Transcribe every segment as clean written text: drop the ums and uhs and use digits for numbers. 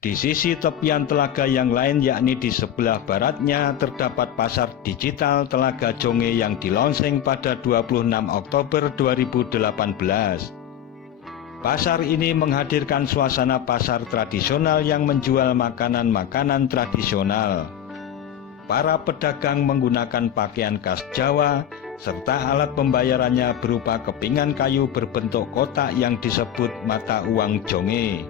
Di sisi tepian telaga yang lain, yakni di sebelah baratnya, terdapat pasar digital Telaga Jonge yang dilonseng pada 26 Oktober 2018. Pasar ini menghadirkan suasana pasar tradisional yang menjual makanan-makanan tradisional. Para pedagang menggunakan pakaian khas Jawa, serta alat pembayarannya berupa kepingan kayu berbentuk kotak yang disebut mata uang jonge,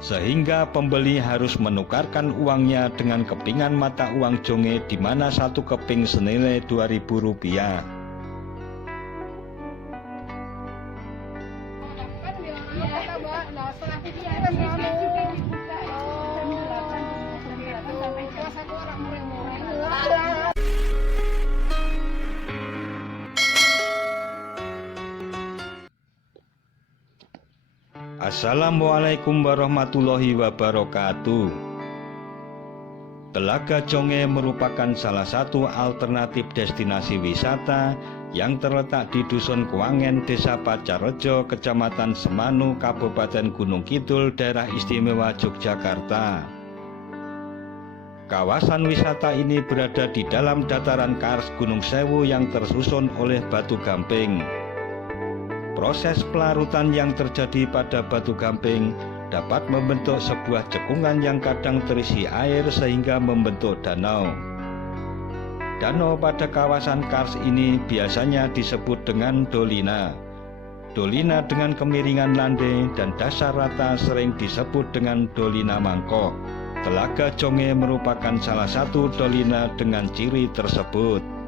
sehingga pembeli harus menukarkan uangnya dengan kepingan mata uang jonge, di mana satu keping senilai Rp2.000. Assalamualaikum warahmatullahi wabarakatuh. Telaga Jonge merupakan salah satu alternatif destinasi wisata yang terletak di Dusun Kewangen, Desa Pacarrejo, Kecamatan Semanu, Kabupaten Gunung Kidul, Daerah Istimewa Yogyakarta. Kawasan wisata ini berada di dalam dataran kars Gunung Sewu yang tersusun oleh batu gamping. Proses pelarutan yang terjadi pada batu gamping dapat membentuk sebuah cekungan yang kadang terisi air sehingga membentuk danau. Danau pada kawasan kars ini biasanya disebut dengan dolina. Dolina dengan kemiringan landai dan dasar rata sering disebut dengan dolina mangkok. Telaga Jonge merupakan salah satu dolina dengan ciri tersebut.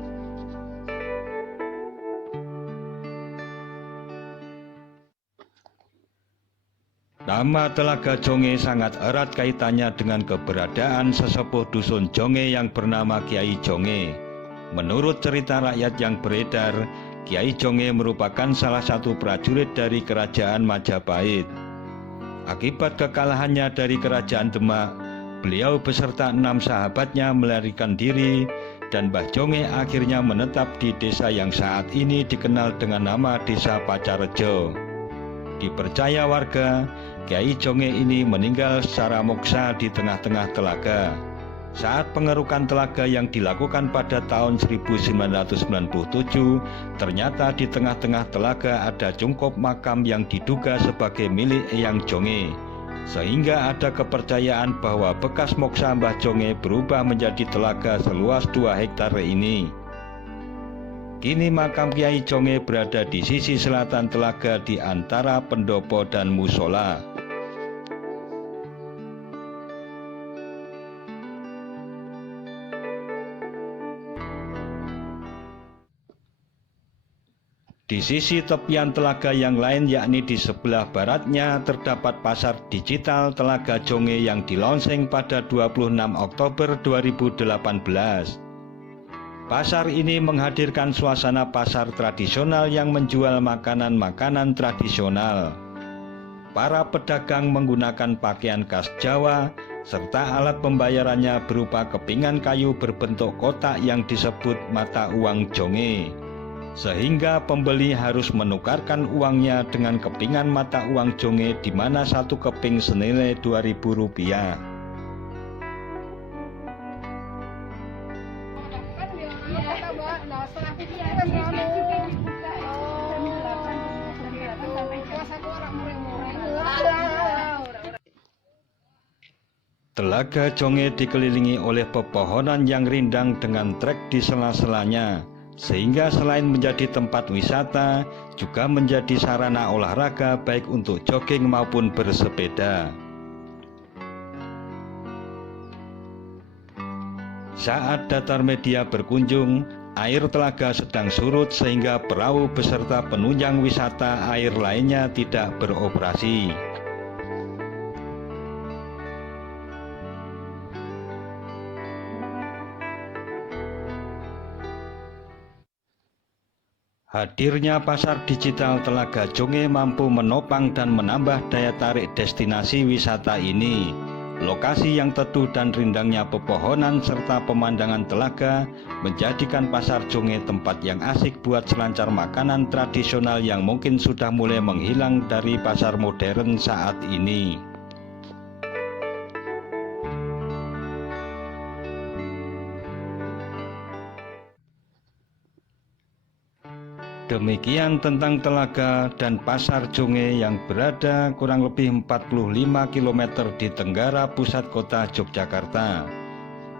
Nama Telaga Jonge sangat erat kaitannya dengan keberadaan sesepuh dusun Jonge yang bernama Kiai Jonge. Menurut cerita rakyat yang beredar, Kiai Jonge merupakan salah satu prajurit dari kerajaan Majapahit. Akibat kekalahannya dari kerajaan Demak, beliau beserta 6 sahabatnya melarikan diri, dan Mbah Jonge akhirnya menetap di desa yang saat ini dikenal dengan nama Desa Pacarrejo. Dipercaya warga, Kiai Jonge ini meninggal secara moksa di tengah-tengah telaga. Saat pengerukan telaga yang dilakukan pada tahun 1997, ternyata di tengah-tengah telaga ada cungkup makam yang diduga sebagai milik Eyang Jonge, sehingga ada kepercayaan bahwa bekas moksa Mbah Jonge berubah menjadi telaga seluas 2 hektar ini. Kini makam Kiai Jonge berada di sisi selatan telaga di antara pendopo dan musola. Di sisi tepian telaga yang lain, yakni di sebelah baratnya, terdapat pasar digital Telaga Jonge yang dilonseng pada 26 Oktober 2018. Pasar ini menghadirkan suasana pasar tradisional yang menjual makanan-makanan tradisional. Para pedagang menggunakan pakaian khas Jawa, serta alat pembayarannya berupa kepingan kayu berbentuk kotak yang disebut mata uang jonge, sehingga pembeli harus menukarkan uangnya dengan kepingan mata uang jonge, di mana satu keping senilai Rp2.000. Telaga Jonge dikelilingi oleh pepohonan yang rindang dengan trek di sela-selanya, sehingga selain menjadi tempat wisata, juga menjadi sarana olahraga baik untuk jogging maupun bersepeda. Saat datar media berkunjung, air telaga sedang surut sehingga perahu beserta penunjang wisata air lainnya tidak beroperasi. Hadirnya pasar digital Telaga Jonge mampu menopang dan menambah daya tarik destinasi wisata ini. Lokasi yang teduh dan rindangnya pepohonan serta pemandangan telaga menjadikan pasar Jonge tempat yang asik buat selancar makanan tradisional yang mungkin sudah mulai menghilang dari pasar modern saat ini. Demikian tentang Telaga dan Pasar Jonge yang berada kurang lebih 45 km di tenggara pusat kota Yogyakarta.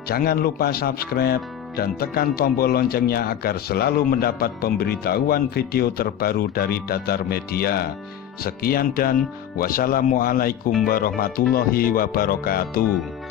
Jangan lupa subscribe dan tekan tombol loncengnya agar selalu mendapat pemberitahuan video terbaru dari Datar Media. Sekian dan wassalamualaikum warahmatullahi wabarakatuh.